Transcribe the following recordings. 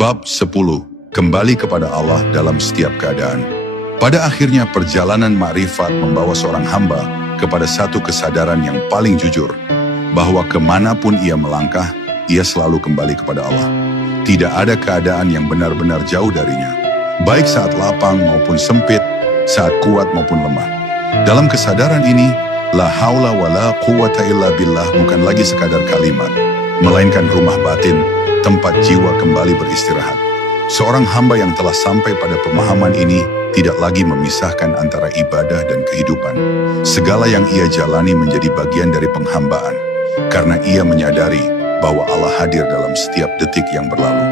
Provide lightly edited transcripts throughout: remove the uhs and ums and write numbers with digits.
Bab 10. Kembali kepada Allah dalam setiap keadaan. Pada akhirnya perjalanan makrifat membawa seorang hamba kepada satu kesadaran yang paling jujur, bahwa kemanapun ia melangkah, ia selalu kembali kepada Allah. Tidak ada keadaan yang benar-benar jauh darinya, baik saat lapang maupun sempit, saat kuat maupun lemah. Dalam kesadaran ini, la haula wa la quwata illa billah bukan lagi sekadar kalimat, melainkan rumah batin, tempat jiwa kembali beristirahat. Seorang hamba yang telah sampai pada pemahaman ini tidak lagi memisahkan antara ibadah dan kehidupan. Segala yang ia jalani menjadi bagian dari penghambaan, karena ia menyadari bahwa Allah hadir dalam setiap detik yang berlalu.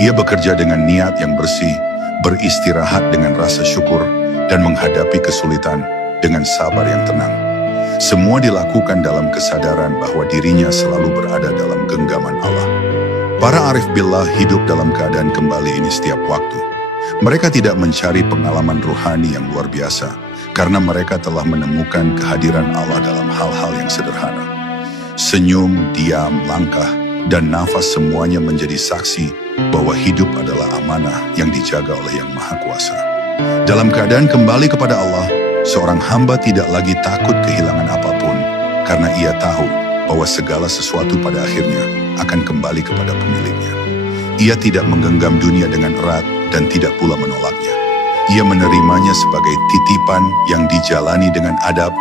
Ia bekerja dengan niat yang bersih, beristirahat dengan rasa syukur, dan menghadapi kesulitan dengan sabar yang tenang. Semua dilakukan dalam kesadaran bahwa dirinya selalu berada dalam genggaman Allah. Para arif billah hidup dalam keadaan kembali ini setiap waktu. Mereka tidak mencari pengalaman ruhani yang luar biasa, karena mereka telah menemukan kehadiran Allah dalam hal-hal yang sederhana. Senyum, diam, langkah, dan nafas semuanya menjadi saksi bahwa hidup adalah amanah yang dijaga oleh Yang Maha Kuasa. Dalam keadaan kembali kepada Allah, seorang hamba tidak lagi takut kehilangan apapun, karena ia tahu bahwa segala sesuatu pada akhirnya akan kembali kepada pemiliknya. Ia tidak menggenggam dunia dengan erat dan tidak pula menolaknya. Ia menerimanya sebagai titipan yang dijalani dengan adab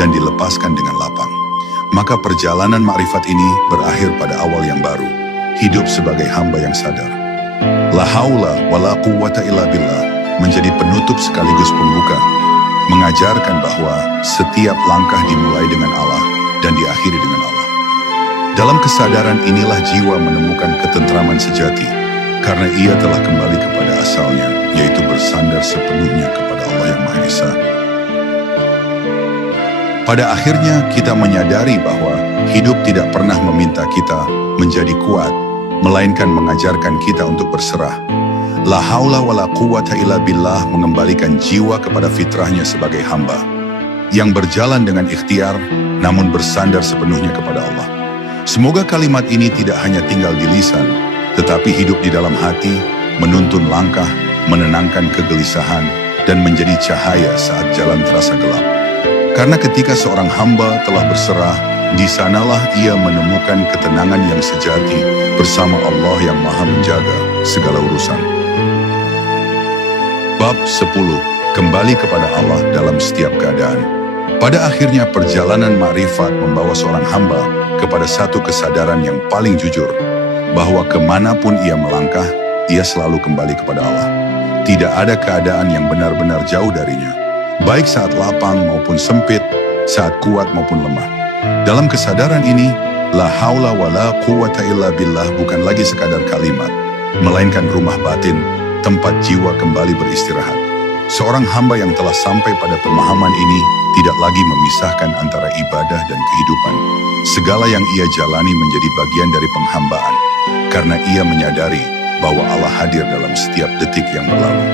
dan dilepaskan dengan lapang. Maka perjalanan makrifat ini berakhir pada awal yang baru, hidup sebagai hamba yang sadar. La haula wa la quwata illa billah menjadi penutup sekaligus pembuka, mengajarkan bahwa setiap langkah dimulai dengan Allah dan diakhiri dengan Allah. Dalam kesadaran inilah jiwa menemukan ketentraman sejati, karena ia telah kembali kepada asalnya, yaitu bersandar sepenuhnya kepada Allah yang Maha Esa. Pada akhirnya kita menyadari bahwa hidup tidak pernah meminta kita menjadi kuat, melainkan mengajarkan kita untuk berserah. La haula wa la quwata illa billah mengembalikan jiwa kepada fitrahnya sebagai hamba, yang berjalan dengan ikhtiar, namun bersandar sepenuhnya kepada Allah. Semoga kalimat ini tidak hanya tinggal di lisan, tetapi hidup di dalam hati, menuntun langkah, menenangkan kegelisahan, dan menjadi cahaya saat jalan terasa gelap. Karena ketika seorang hamba telah berserah, di sanalah ia menemukan ketenangan yang sejati bersama Allah yang Maha menjaga segala urusan. Bab 10. Kembali kepada Allah dalam setiap keadaan. Pada akhirnya perjalanan makrifat membawa seorang hamba kepada satu kesadaran yang paling jujur, bahwa kemanapun ia melangkah, ia selalu kembali kepada Allah. Tidak ada keadaan yang benar-benar jauh darinya, baik saat lapang maupun sempit, saat kuat maupun lemah. Dalam kesadaran ini, la haula wa la quwata illa billah bukan lagi sekadar kalimat, melainkan rumah batin, tempat jiwa kembali beristirahat. Seorang hamba yang telah sampai pada pemahaman ini tidak lagi memisahkan antara ibadah dan kehidupan. Segala yang ia jalani menjadi bagian dari penghambaan, karena ia menyadari bahwa Allah hadir dalam setiap detik yang berlalu.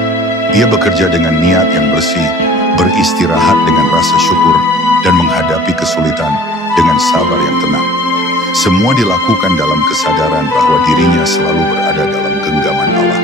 Ia bekerja dengan niat yang bersih, beristirahat dengan rasa syukur, dan menghadapi kesulitan dengan sabar yang tenang. Semua dilakukan dalam kesadaran bahwa dirinya selalu berada dalam genggaman Allah.